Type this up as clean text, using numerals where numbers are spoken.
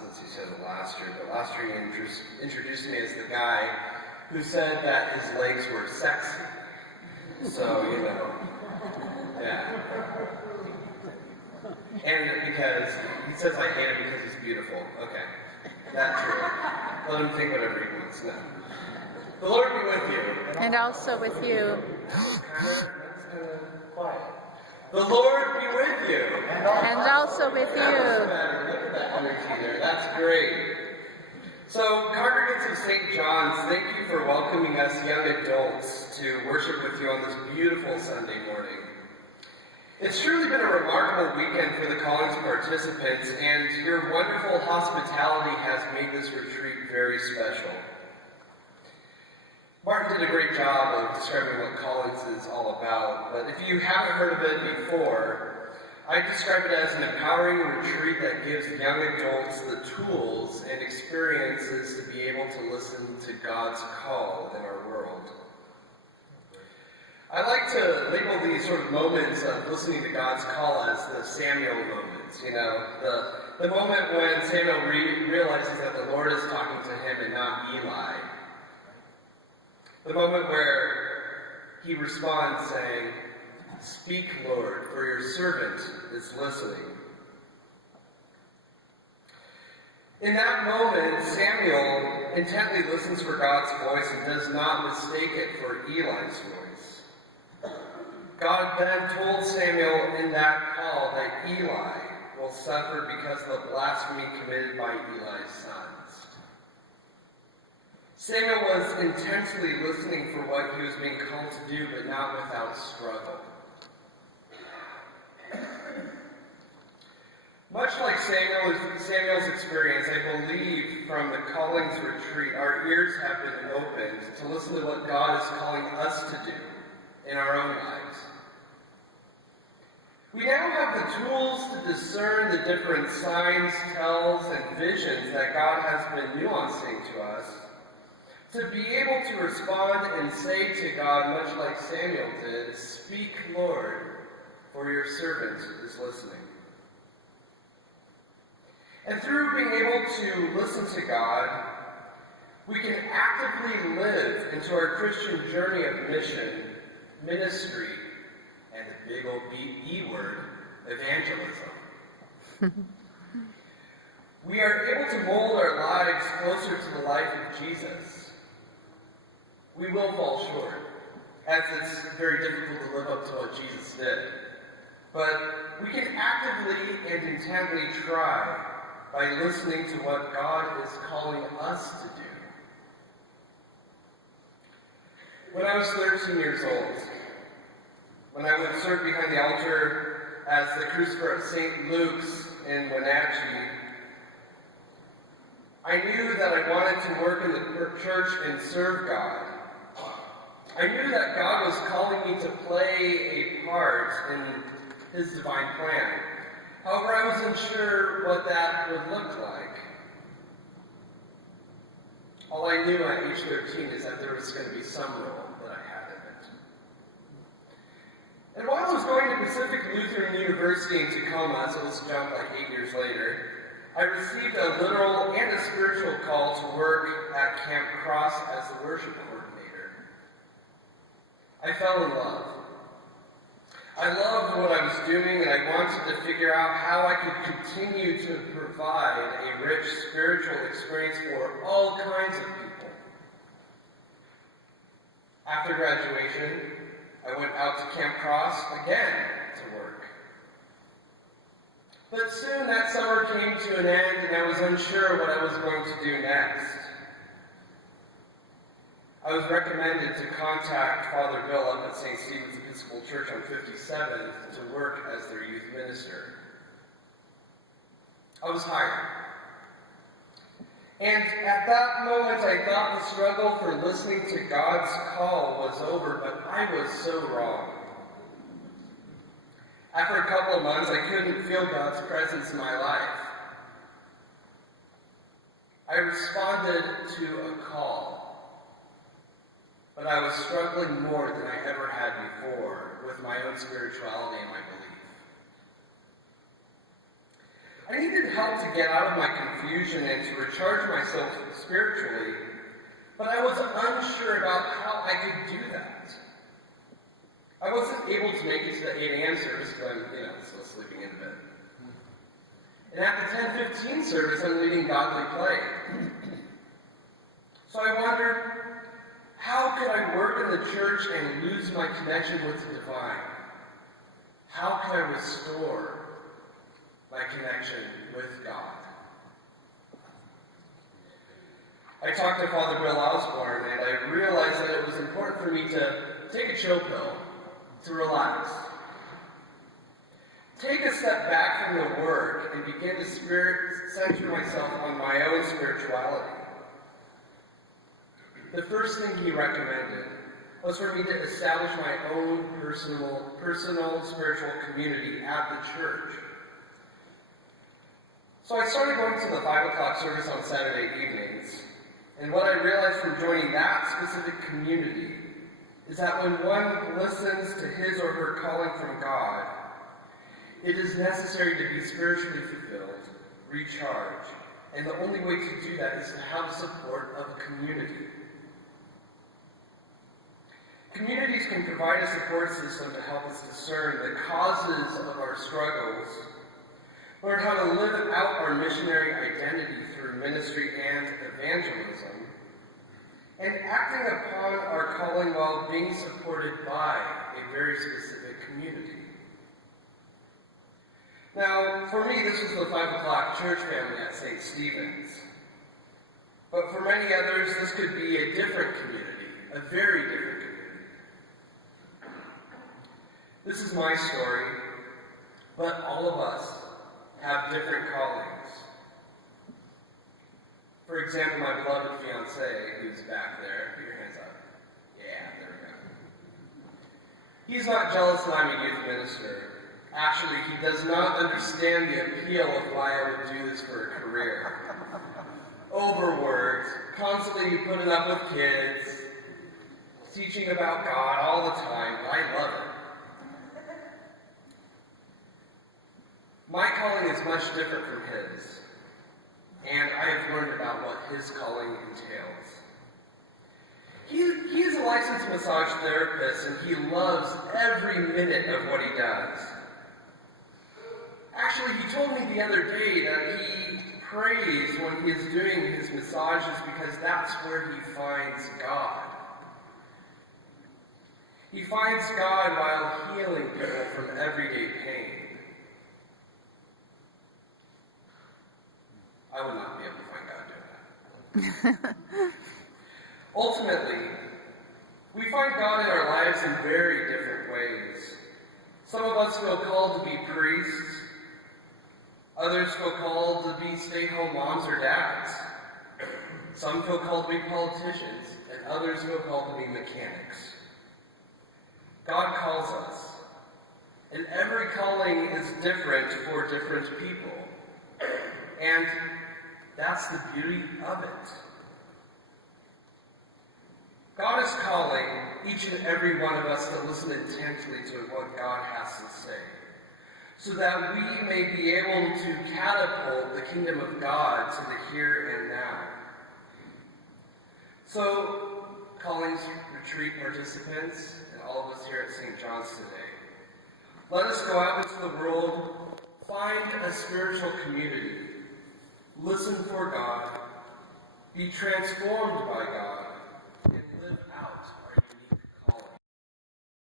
since he said it last year, but last year he introduced me as the guy who said that his legs were sexy. So, yeah. And because he says I hate him because he's beautiful. Okay, that's true. Let him think whatever he wants. No. The Lord be with you. And also with you. That's kind of quiet. The Lord be with you. And also with you. Look at that energy there. That's great. So, congregants of St. John's, thank you for welcoming us young adults to worship with you on this beautiful Sunday morning. It's truly been a remarkable weekend for the Calllings participants, and your wonderful hospitality has made this retreat very special. Martin did a great job of describing what Calllings is all about, but if you haven't heard of it before, I describe it as an empowering retreat that gives young adults the tools and experiences to be able to listen to God's call in our world. I like to label these sort of moments of listening to God's call as the Samuel moments, the moment when Samuel realizes that the Lord is talking to him and not Eli. The moment where he responds saying, "Speak, Lord, for your servant is listening." In that moment, Samuel intently listens for God's voice and does not mistake it for Eli's voice. God then told Samuel in that call that Eli will suffer because of the blasphemy committed by Eli's sons. Samuel was intensely listening for what he was being called to do, but not without struggle. Much like Samuel's experience, I believe from the Calllings retreat, our ears have been opened to listen to what God is calling us to do in our own lives. We now have the tools to discern the different signs, tells, and visions that God has been nuancing to us, to be able to respond and say to God, much like Samuel did, "Speak, Lord, for your servant is listening." And through being able to listen to God, we can actively live into our Christian journey of mission, ministry, and the big old E word, evangelism. We are able to mold our lives closer to the life of Jesus. We will fall short, as it's very difficult to live up to what Jesus did. But we can actively and intently try by listening to what God is calling us to do. When I was 13 years old, when I would serve behind the altar as the crucifer at St. Luke's in Wenatchee, I knew that I wanted to work in the church and serve God. I knew that God was calling me to play a part in His divine plan. However, I wasn't sure what that would look like. All I knew at age 13 is that there was going to be some role that I had in it. And while I was going to Pacific Lutheran University in Tacoma, so let's jump like 8 years later, I received a literal and a spiritual call to work at Camp Cross as the worship coordinator. I fell in love. I loved what I was doing, and I wanted to figure out how I could continue to provide a rich spiritual experience for all kinds of people. After graduation, I went out to Camp Cross again to work. But soon that summer came to an end, and I was unsure what I was going to do next. I was recommended to contact Father Bill up at St. Stephen's Episcopal Church on 57th to work as their youth minister. I was hired. And at that moment, I thought the struggle for listening to God's call was over, but I was so wrong. After a couple of months, I couldn't feel God's presence in my life. I responded to a call. But I was struggling more than I ever had before with my own spirituality and my belief. I needed help to get out of my confusion and to recharge myself spiritually, but I was unsure about how I could do that. I wasn't able to make it to the 8 a.m. service because I'm, still sleeping in bed. And at the 10:15 service, I'm leading godly play. So I wondered, how could I work in the church and lose my connection with the divine? How could I restore my connection with God? I talked to Father Bill Osborne, and I realized that it was important for me to take a chill pill, to relax. Take a step back from the work and begin to center myself on my own spirituality. The first thing he recommended was for me to establish my own personal spiritual community at the church. So I started going to the 5 o'clock service on Saturday evenings, and what I realized from joining that specific community is that when one listens to his or her calling from God, it is necessary to be spiritually fulfilled, recharged, and the only way to do that is to have the support of a community. Communities can provide a support system to help us discern the causes of our struggles, learn how to live out our missionary identity through ministry and evangelism, and acting upon our calling while being supported by a very specific community. Now, for me, this was the 5 o'clock church family at St. Stephen's. But for many others, this could be a different community, a very different community. This is my story, but all of us have different callings. For example, my beloved fiancé, who's back there, put your hands up. Yeah, there we go. He's not jealous that I'm a youth minister. Actually, he does not understand the appeal of why I would do this for a career. Overworked, constantly putting up with kids, teaching about God all the time, but I love it. My calling is much different from his, and I have learned about what his calling entails. He is a licensed massage therapist, and he loves every minute of what he does. Actually, he told me the other day that he prays when he is doing his massages because that's where he finds God. He finds God while healing people from everyday pain. I would not be able to find God doing that. Ultimately, we find God in our lives in very different ways. Some of us feel called to be priests. Others feel called to be stay-at-home moms or dads. Some feel called to be politicians, and others feel called to be mechanics. God calls us, and every calling is different for different people. And that's the beauty of it. God is calling each and every one of us to listen intently to what God has to say, so that we may be able to catapult the kingdom of God to the here and now. So, Calllings retreat participants, and all of us here at St. John's today, let us go out into the world, find a spiritual community, listen for God, be transformed by God,